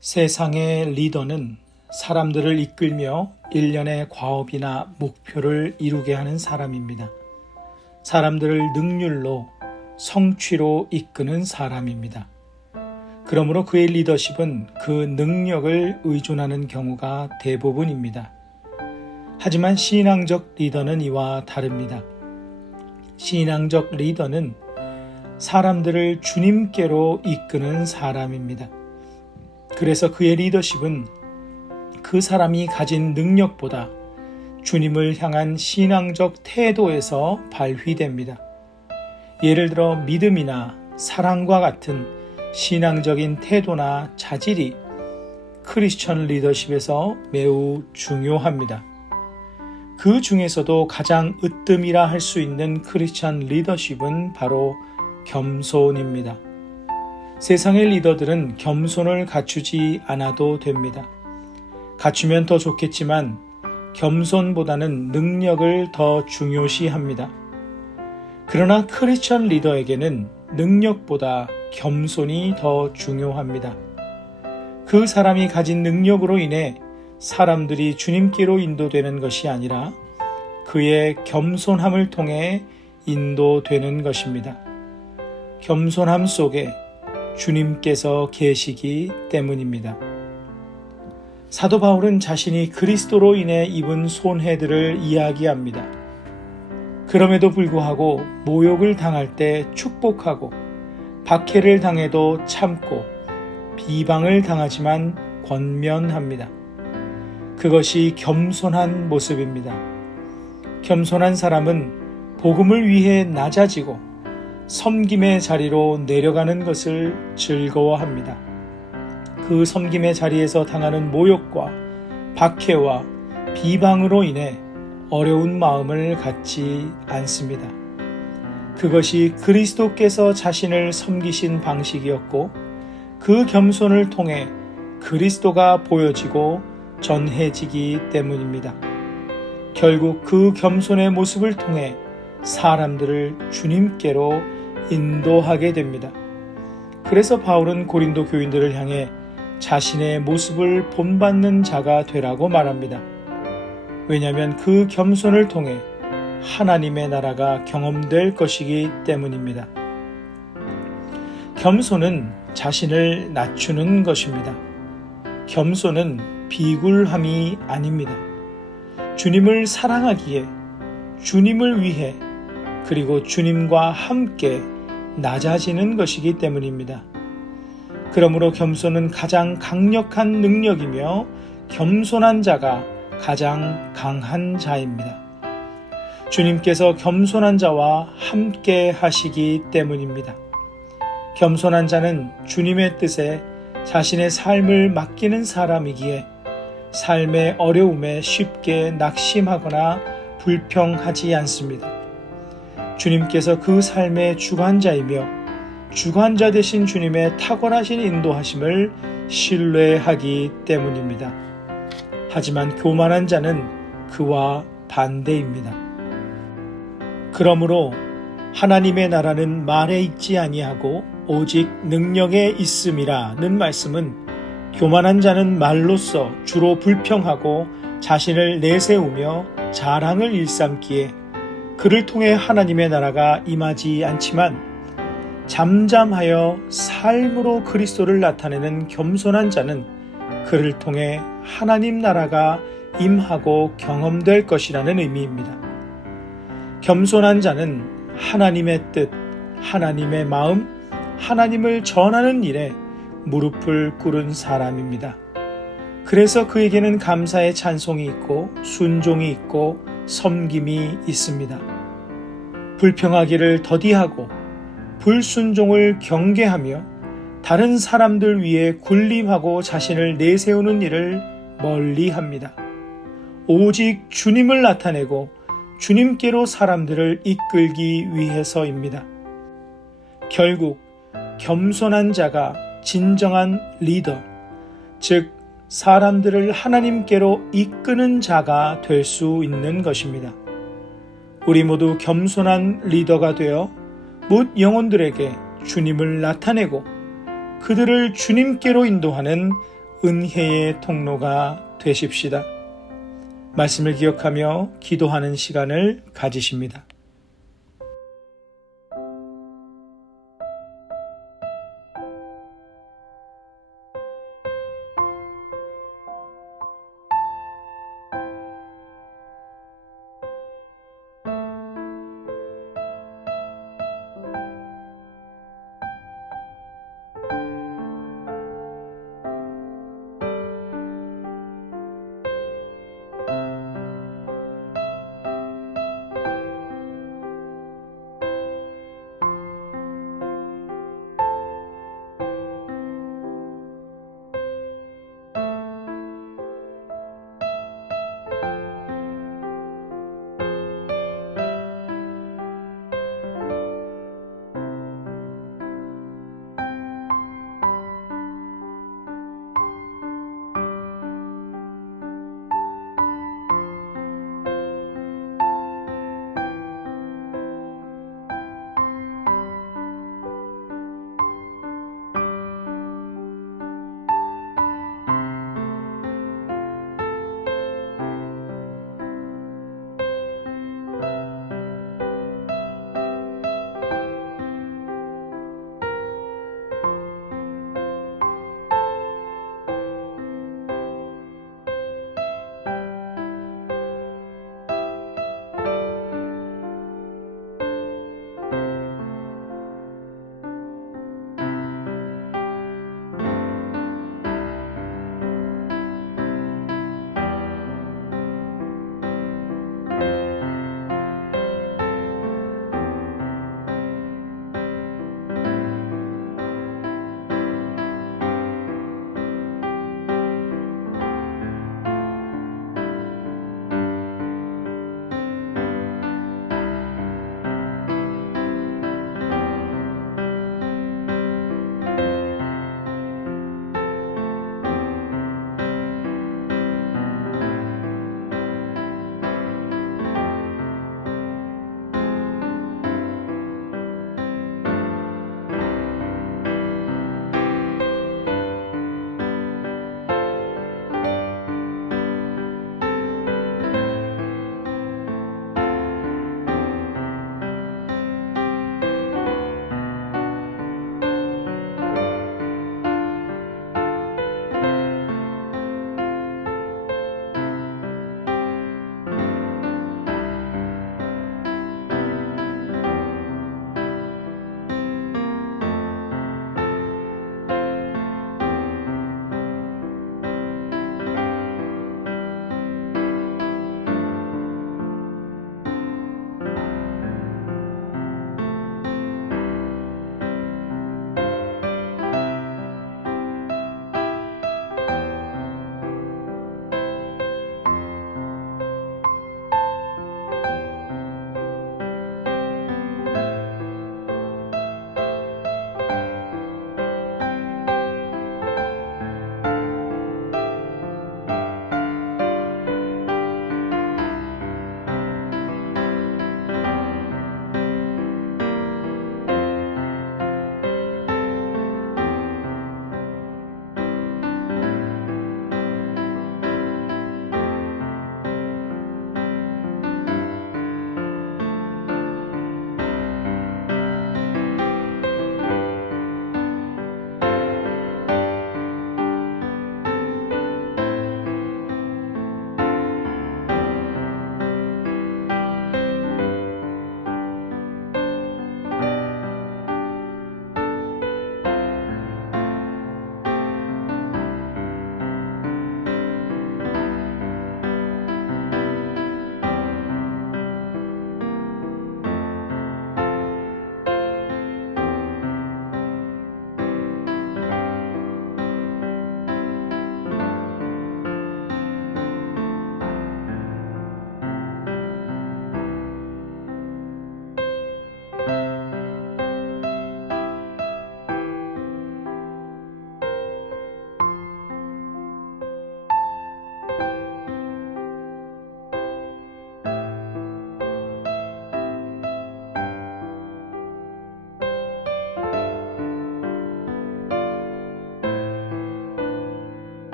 세상의 리더는 사람들을 이끌며 일련의 과업이나 목표를 이루게 하는 사람입니다. 사람들을 능률로, 성취로 이끄는 사람입니다. 그러므로 그의 리더십은 그 능력을 의존하는 경우가 대부분입니다. 하지만 신앙적 리더는 이와 다릅니다. 신앙적 리더는 사람들을 주님께로 이끄는 사람입니다. 그래서 그의 리더십은 그 사람이 가진 능력보다 주님을 향한 신앙적 태도에서 발휘됩니다. 예를 들어 믿음이나 사랑과 같은 신앙적인 태도나 자질이 크리스천 리더십에서 매우 중요합니다. 그 중에서도 가장 으뜸이라 할 수 있는 크리스천 리더십은 바로 겸손입니다. 세상의 리더들은 겸손을 갖추지 않아도 됩니다. 갖추면 더 좋겠지만 겸손보다는 능력을 더 중요시합니다. 그러나 크리스천 리더에게는 능력보다 겸손이 더 중요합니다. 그 사람이 가진 능력으로 인해 사람들이 주님께로 인도되는 것이 아니라 그의 겸손함을 통해 인도되는 것입니다. 겸손함 속에 주님께서 계시기 때문입니다. 사도 바울은 자신이 그리스도로 인해 입은 손해들을 이야기합니다. 그럼에도 불구하고 모욕을 당할 때 축복하고 박해를 당해도 참고 비방을 당하지만 권면합니다. 그것이 겸손한 모습입니다. 겸손한 사람은 복음을 위해 낮아지고 섬김의 자리로 내려가는 것을 즐거워합니다. 그 섬김의 자리에서 당하는 모욕과 박해와 비방으로 인해 어려운 마음을 갖지 않습니다. 그것이 그리스도께서 자신을 섬기신 방식이었고 그 겸손을 통해 그리스도가 보여지고 전해지기 때문입니다. 결국 그 겸손의 모습을 통해 사람들을 주님께로 인도하게 됩니다. 그래서 바울은 고린도 교인들을 향해 자신의 모습을 본받는 자가 되라고 말합니다. 왜냐하면 그 겸손을 통해 하나님의 나라가 경험될 것이기 때문입니다. 겸손은 자신을 낮추는 것입니다. 겸손은 비굴함이 아닙니다. 주님을 사랑하기에, 주님을 위해, 그리고 주님과 함께 낮아지는 것이기 때문입니다. 그러므로 겸손은 가장 강력한 능력이며 겸손한 자가 가장 강한 자입니다. 주님께서 겸손한 자와 함께 하시기 때문입니다. 겸손한 자는 주님의 뜻에 자신의 삶을 맡기는 사람이기에 삶의 어려움에 쉽게 낙심하거나 불평하지 않습니다. 주님께서 그 삶의 주관자이며 주관자 되신 주님의 탁월하신 인도하심을 신뢰하기 때문입니다. 하지만 교만한 자는 그와 반대입니다. 그러므로 하나님의 나라는 말에 있지 아니하고 오직 능력에 있음이라는 말씀은 교만한 자는 말로써 주로 불평하고 자신을 내세우며 자랑을 일삼기에 그를 통해 하나님의 나라가 임하지 않지만 잠잠하여 삶으로 그리스도를 나타내는 겸손한 자는 그를 통해 하나님 나라가 임하고 경험될 것이라는 의미입니다. 겸손한 자는 하나님의 뜻, 하나님의 마음, 하나님을 전하는 일에 무릎을 꿇은 사람입니다. 그래서 그에게는 감사의 찬송이 있고 순종이 있고 섬김이 있습니다. 불평하기를 더디하고 불순종을 경계하며 다른 사람들 위해 군림하고 자신을 내세우는 일을 멀리합니다. 오직 주님을 나타내고 주님께로 사람들을 이끌기 위해서입니다. 결국 겸손한 자가 진정한 리더, 즉 사람들을 하나님께로 이끄는 자가 될 수 있는 것입니다. 우리 모두 겸손한 리더가 되어 뭇 영혼들에게 주님을 나타내고 그들을 주님께로 인도하는 은혜의 통로가 되십시다. 말씀을 기억하며 기도하는 시간을 가지십니다.